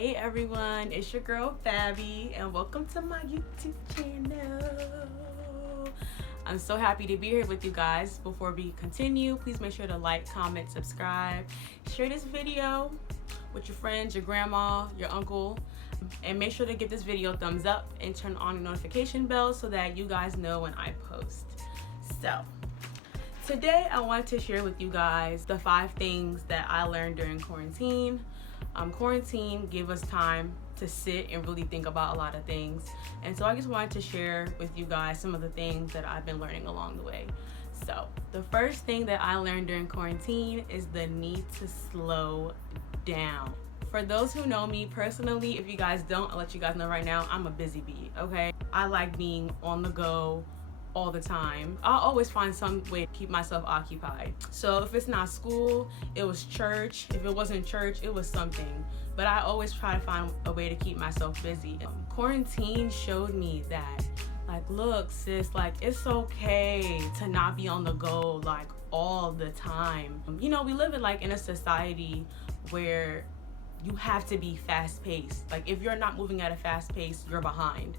Hey everyone, it's your girl Fabi, and welcome to my YouTube channel. I'm so happy to be here with you guys. Before we continue, please make sure to like, comment, subscribe, share this video with your friends, your grandma, your uncle, and make sure to give this video a thumbs up and turn on the notification bell so that you guys know when I post. So today I want to share with you guys the 5 things that I learned during quarantine. Quarantine gave us time to sit and really think about a lot of things, and so I just wanted to share with you guys some of the things that I've been learning along the way. So the first thing that I learned during quarantine is the need to slow down. For those who know me personally, if you guys don't, I'll let you guys know right now, I'm a busy bee, okay? I like being on the go all the time. I'll always find some way to keep myself occupied. So if it's not school, it was church. If it wasn't church, it was something. But I always try to find a way to keep myself busy. Quarantine showed me that, like, look, sis, like, it's okay to not be on the go, like, all the time. You know, we live in a society where you have to be fast paced. Like, if you're not moving at a fast pace, you're behind.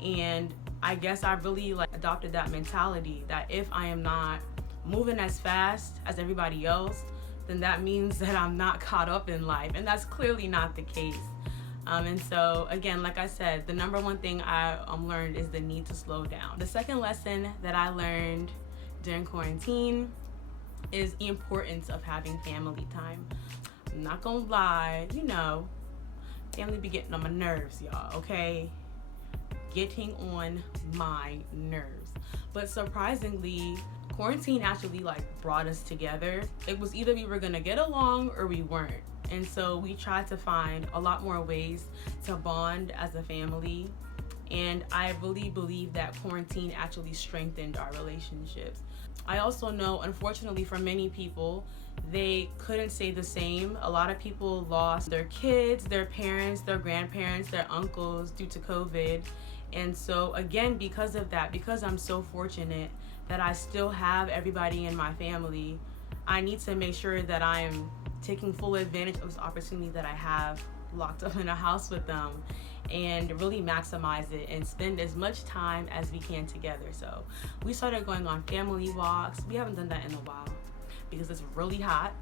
And I guess I really adopted that mentality that if I am not moving as fast as everybody else, then that means that I'm not caught up in life, and that's clearly not the case. And so again, like I said, the number one thing I learned is the need to slow down. The second lesson that I learned during quarantine is the importance of having family time. I'm not gonna lie, you know, family be getting on my nerves, y'all, okay? Getting on my nerves. But surprisingly, quarantine actually brought us together. It was either we were gonna get along or we weren't. And so we tried to find a lot more ways to bond as a family. And I really believe that quarantine actually strengthened our relationships. I also know, unfortunately, for many people, they couldn't say the same. A lot of people lost their kids, their parents, their grandparents, their uncles due to COVID. And so again, because of that, because I'm so fortunate that I still have everybody in my family, I need to make sure that I am taking full advantage of this opportunity that I have locked up in a house with them, and really maximize it and spend as much time as we can together. So we started going on family walks. We haven't done that in a while because it's really hot,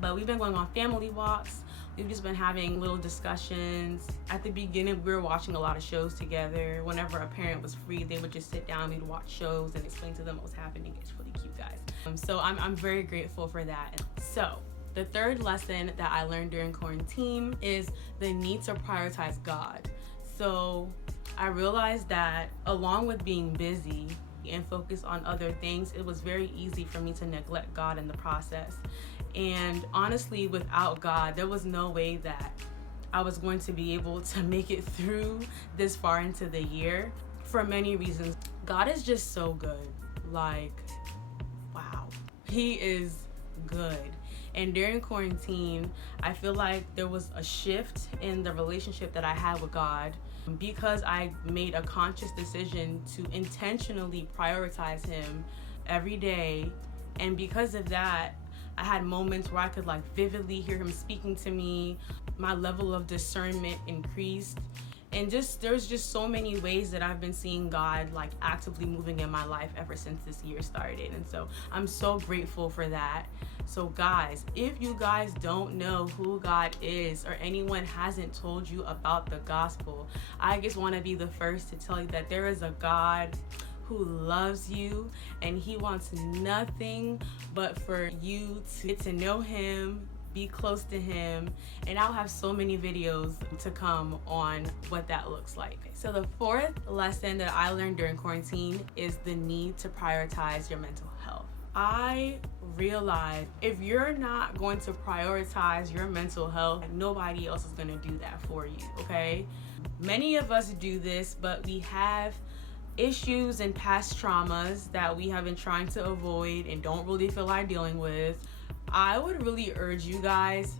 but we've been going on family walks. We've just been having little discussions. At the beginning, we were watching a lot of shows together. Whenever a parent was free, they would just sit down, we'd watch shows and explain to them what was happening. It's really cute, guys. So I'm very grateful for that. So the third lesson that I learned during quarantine is the need to prioritize God. So I realized that along with being busy and focus on other things, it was very easy for me to neglect God in the process. And honestly, without God, there was no way that I was going to be able to make it through this far into the year for many reasons. God is just so good. Like, wow, He is good. And during quarantine, I feel like there was a shift in the relationship that I had with God because I made a conscious decision to intentionally prioritize Him every day. And because of that, I had moments where I could vividly hear Him speaking to me. My level of discernment increased. And there's just so many ways that I've been seeing God actively moving in my life ever since this year started. And so I'm so grateful for that. So guys, if you guys don't know who God is, or anyone hasn't told you about the gospel, I just want to be the first to tell you that there is a God who loves you, and He wants nothing but for you to get to know Him, be close to Him, and I'll have so many videos to come on what that looks like. So the fourth lesson that I learned during quarantine is the need to prioritize your mental health. I realized if you're not going to prioritize your mental health, nobody else is going to do that for you, okay? Many of us do this, but we have issues and past traumas that we have been trying to avoid and don't really feel like dealing with. I would really urge you guys,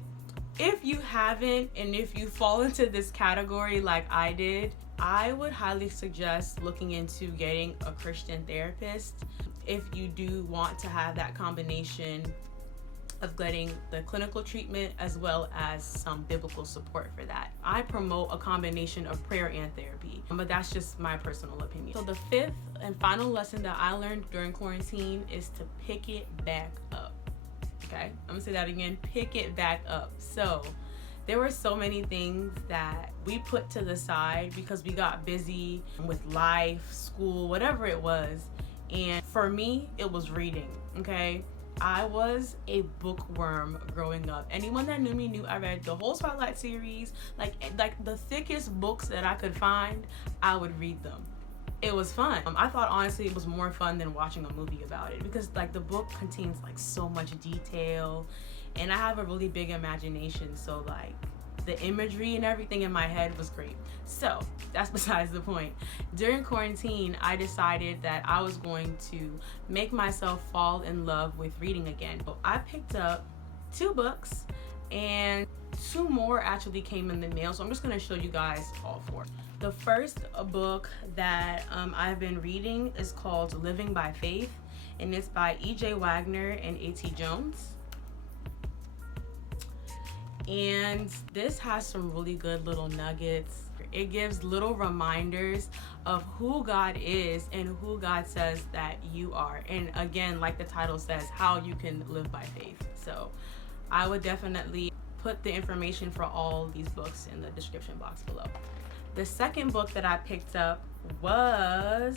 if you haven't, and if you fall into this category like I did, I would highly suggest looking into getting a Christian therapist if you do want to have that combination of getting the clinical treatment as well as some biblical support for that. I promote a combination of prayer and therapy, but that's just my personal opinion. So the fifth and final lesson that I learned during quarantine is to pick it back up. Okay, I'm gonna say that again, pick it back up. So there were so many things that we put to the side because we got busy with life, school, whatever it was. And for me, it was reading, okay? I was a bookworm growing up. Anyone that knew me knew I read the whole Twilight series, like the thickest books that I could find, I would read them. It was fun. I thought honestly it was more fun than watching a movie about it because like the book contains like so much detail, and I have a really big imagination, so like the imagery and everything in my head was great. So that's besides the point. During quarantine, I decided that I was going to make myself fall in love with reading again. So I picked up 2 books and 2 more actually came in the mail. So I'm just gonna show you guys all 4. The first book that I've been reading is called Living by Faith, and it's by E.J. Wagner and A.T. Jones. And this has some really good little nuggets. It gives little reminders of who God is and who God says that you are. And again, like the title says, how you can live by faith. So I would definitely put the information for all these books in the description box below. The second book that I picked up was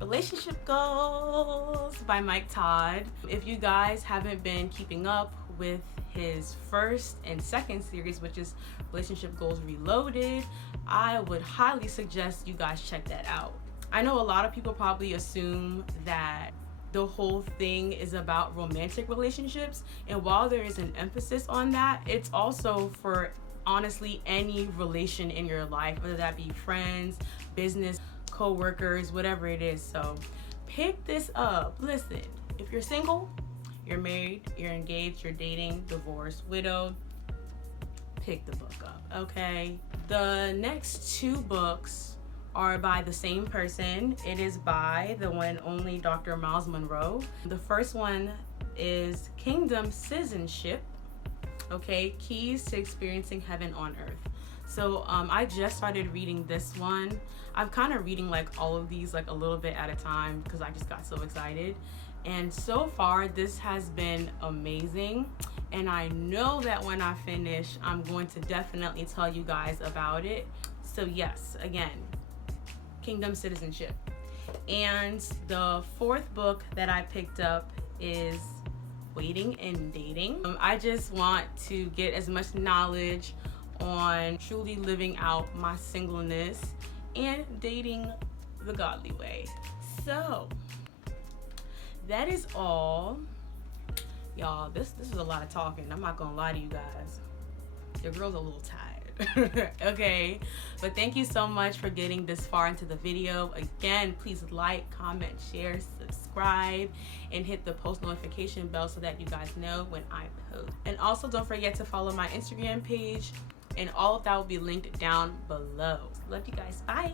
Relationship Goals by Mike Todd. If you guys haven't been keeping up with his first and second series, which is Relationship Goals Reloaded, I would highly suggest you guys check that out. I know a lot of people probably assume that the whole thing is about romantic relationships, and while there is an emphasis on that, it's also for honestly any relation in your life, whether that be friends, business, co-workers, whatever it is. So pick this up. Listen, if you're single, you're married, you're engaged, you're dating, divorced, widowed, pick the book up, okay? The next 2 books are by the same person. It is by the one and only Dr. Miles Monroe. The first one is Kingdom Citizenship, okay? Keys to Experiencing Heaven on Earth. So I just started reading this one. I'm kind of reading like all of these like a little bit at a time because I just got so excited. And so far, this has been amazing. And I know that when I finish, I'm going to definitely tell you guys about it. So yes, again, Kingdom Citizenship. And the 4th book that I picked up is Waiting and Dating. I just want to get as much knowledge on truly living out my singleness and dating the godly way. So that is all. Y'all, this is a lot of talking. I'm not gonna lie to you guys. Your girl's a little tired. Okay, but thank you so much for getting this far into the video. Again, please like, comment, share, subscribe, and hit the post notification bell so that you guys know when I post. And also don't forget to follow my Instagram page, and all of that will be linked down below. Love you guys. Bye.